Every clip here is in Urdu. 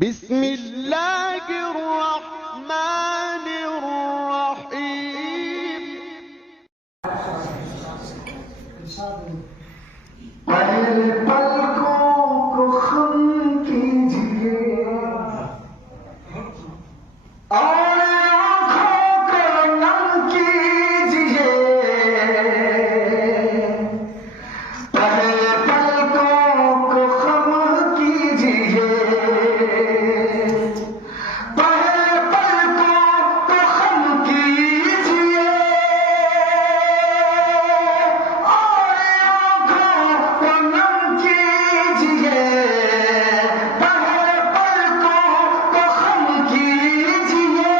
بسم الله الرحمن الرحيم پہلے پلکوں کو خم کیجئے اور آنکھوں کو نم کیجئے پہلے پلکوں کو خم کیجئے پہلے پلکوں کو خم کیجئے اور آنکھوں کو نم کیجئے پہلے پلکوں کو خم کیجئے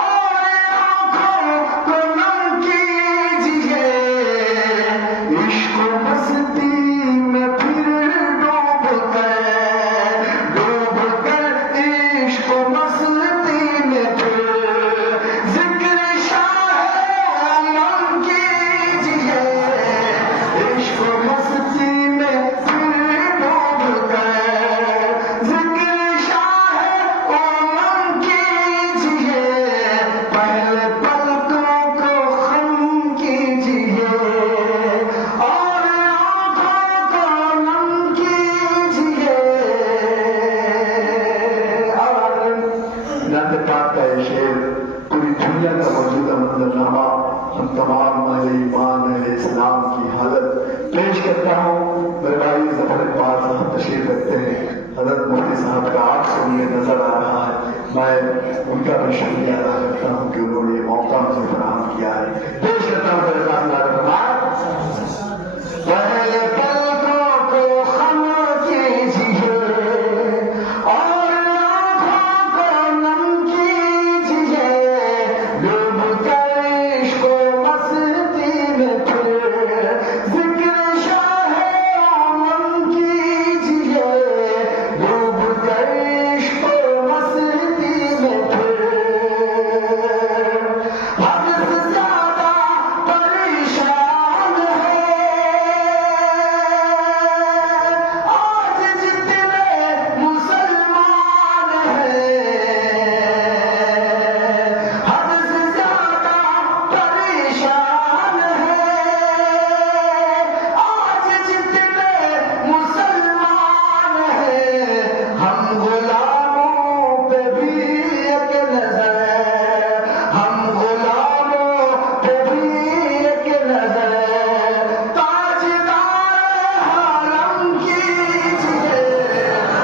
اور آنکھوں کو نم کیجئے عشق و مستی میں پھر ڈوب کر عشق و مستی میں پھر ذکر شاہ عالم کیجئے عشق و مستی میں پھر ڈوب کر ذکر شاہ عالم کیجئے پہلے پلکوں کو خم کیجئے اور آنکھوں کو نم کیجئے نعت پاک کا یہ شعر پوری دنیا کا موجودہ منظرنامہ ہم تمام اہل ایمان اہل اسلام کی حالت پیش کرتا ہوں. میرے بھائی ظفر اقبال صاحب تشریف رکھتے ہیں. حضرت مفتی صاحب کا آپ سے مجھے نظر آ رہا ہے. میں ان کا بھی شکریہ ادا کرتا ہوں کہ انہوں نے یہ موقع مجھے فراہم کیا ہے. پیش کرتا ہوں میرے ساتھ پہلے پلکوں کو خم کیجئے اور آنکھوں کو نم کیجئے ڈوب کر عشق و مستی میں پھر ذکر شاہ عالم کیجئے ڈوب کر عشق و مستی میں پھر حد سے زیادہ پریشان ہے آج جتنے مسلمان ہیں حد سے زیادہ پریشان ہے آج جتنے مسلمان ہیں ہم غلاموں پہ بھی ایک نظر ہم غلاموں پہ بھی ایک نظر تاجدار حرم کیجئے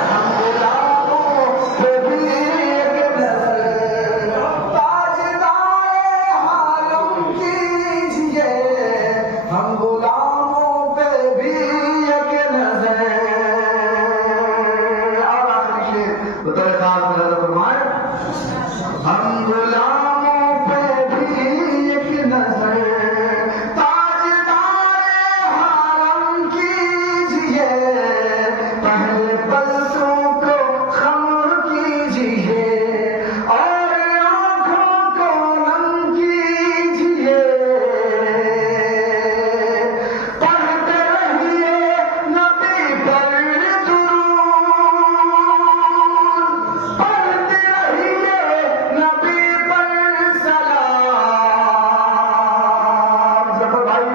ہم غلاموں پہ بھی ایک نظر تاجدار حرم کیجئے ہم غلاموں پہ بھی ایک نظر. اور آخری شعر بطور خاص میرا فرمائے ہم غلاموں پہ بھی ایک نظر تاجدار حرم کیجئے پہلے پلکوں کو خم کیجئے اور آنکھوں کو نم کیجئے پڑھتے رہیے نبی پر درود پڑھتے رہیے نبی پر سلام. ظفر بھائی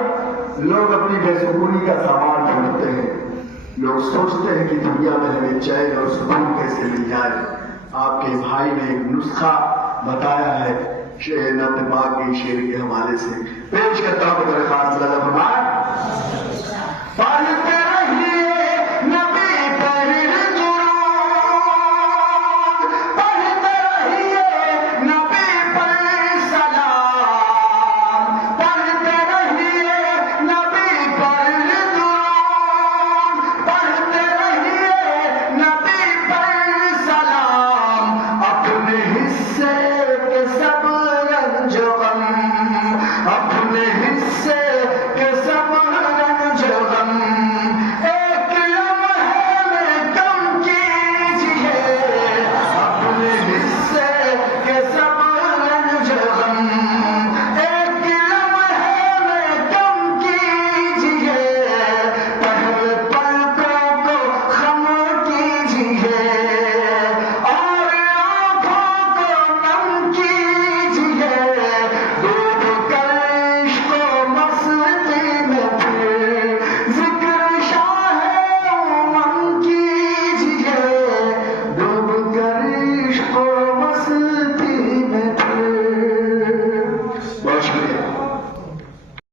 لوگ اپنی بے سکونی کا سامان ڈھونڈتے ہیں. لوگ سوچتے ہیں کہ دنیا میں ہمیں چین اور سکون کیسے مل جائے. آپ کے بھائی نے ایک نسخہ بتایا ہے نعت پاک کے شعر کے حوالے سے. پیش کرتا ہوں میرے خاص زیادہ فرمائے پڑھتے رہیے نبی پر درود پڑھتے رہیے نبی پر سلام پڑھتے رہیے نبی پر درود پڑھتے رہیے نبی پر سلام اپنے حصے کے سب رنج و غم اپنے حصے کے سب رنج و غم ایک لمحے میں کم کیجئے اپنے حصے کے سب رنج و غم ایک لمحے میں کم کیجئے پہلے پلکوں کو خم کیجئے